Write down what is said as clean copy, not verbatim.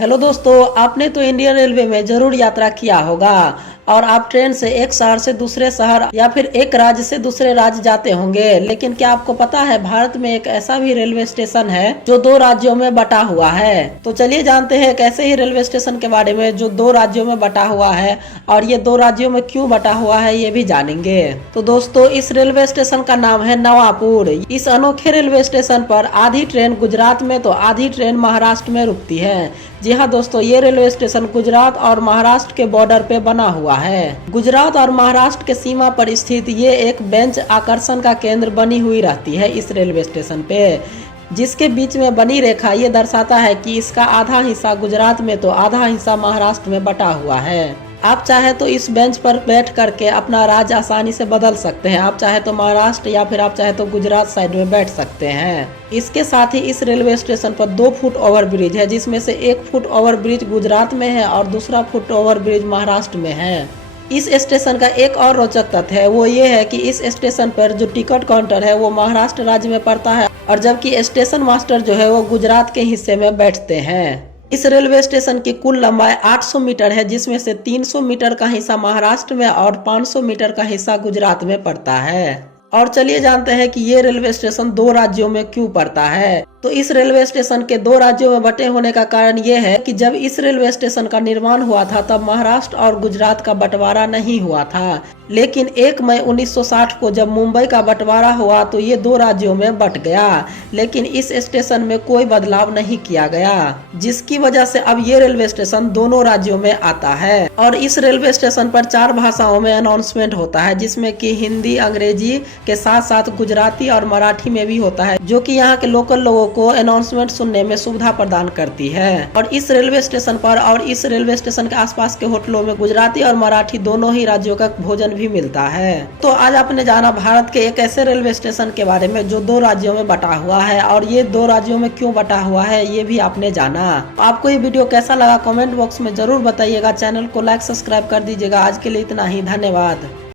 Hello दोस्तों, आपने तो इंडियन रेलवे में जरूर यात्रा किया होगा और आप ट्रेन से एक शहर से दूसरे शहर या फिर एक राज्य से दूसरे राज्य जाते होंगे। लेकिन क्या आपको पता है, भारत में एक ऐसा भी रेलवे स्टेशन है जो दो राज्यों में बटा हुआ है। तो चलिए जानते हैं एक ऐसे ही रेलवे स्टेशन के बारे में जो दो राज्यों में बटा हुआ है और ये दो राज्यों में क्यों बटा हुआ है ये भी जानेंगे। तो दोस्तों, इस रेलवे स्टेशन का नाम है नवापुर। इस अनोखे रेलवे स्टेशन पर आधी ट्रेन गुजरात में तो आधी ट्रेन महाराष्ट्र में रुकती है। जी हाँ दोस्तों, ये रेलवे स्टेशन गुजरात और महाराष्ट्र के बॉर्डर पे बना हुआ है। गुजरात और महाराष्ट्र के सीमा पर स्थित ये एक बेंच आकर्षण का केंद्र बनी हुई रहती है इस रेलवे स्टेशन पे, जिसके बीच में बनी रेखा ये दर्शाता है कि इसका आधा हिस्सा गुजरात में तो आधा हिस्सा महाराष्ट्र में बटा हुआ है। आप चाहे तो इस बेंच पर बैठ करके अपना राज्य आसानी से बदल सकते हैं। आप चाहे तो महाराष्ट्र या फिर आप चाहे तो गुजरात साइड में बैठ सकते हैं। इसके साथ ही इस रेलवे स्टेशन पर 2 फुट ओवर ब्रिज है, जिसमें से 1 फुट ओवर ब्रिज गुजरात में है और दूसरा फुट ओवर ब्रिज महाराष्ट्र में है। इस स्टेशन का एक और रोचक तथ्य है, वो ये है कि इस स्टेशन पर जो टिकट काउंटर है वो महाराष्ट्र राज्य में पड़ता है और जबकि स्टेशन मास्टर जो है वो गुजरात के हिस्से में बैठते हैं। इस रेलवे स्टेशन की कुल लंबाई 800 मीटर है, जिसमें से 300 मीटर का हिस्सा महाराष्ट्र में और 500 मीटर का हिस्सा गुजरात में पड़ता है। और चलिए जानते हैं कि ये रेलवे स्टेशन दो राज्यों में क्यों पड़ता है। तो इस रेलवे स्टेशन के दो राज्यों में बटे होने का कारण ये है कि जब इस रेलवे स्टेशन का निर्माण हुआ था तब महाराष्ट्र और गुजरात का बंटवारा नहीं हुआ था, लेकिन 1 मई 1960 को जब मुंबई का बंटवारा हुआ तो ये दो राज्यों में बट गया। लेकिन इस स्टेशन में कोई बदलाव नहीं किया गया, जिसकी वजह से अब ये रेलवे स्टेशन दोनों राज्यों में आता है। और इस रेलवे स्टेशन पर 4 भाषाओं में अनाउंसमेंट होता है, जिसमें कि हिंदी, अंग्रेजी के साथ साथ गुजराती और मराठी में भी होता है, जो कि यहाँ के लोकल लोगों को अनाउंसमेंट सुनने में सुविधा प्रदान करती है। और इस रेलवे स्टेशन पर और इस रेलवे स्टेशन के आसपास के होटलों में गुजराती और मराठी दोनों ही राज्यों का भोजन भी मिलता है। तो आज आपने जाना भारत के एक ऐसे रेलवे स्टेशन के बारे में जो दो राज्यों में बटा हुआ है, और ये दो राज्यों में क्यों बटा हुआ है ये भी आपने जाना। आपको ये वीडियो कैसा लगा कमेंट बॉक्स में जरूर बताइएगा। चैनल को लाइक सब्सक्राइब कर दीजिएगा। आज के लिए इतना ही, धन्यवाद।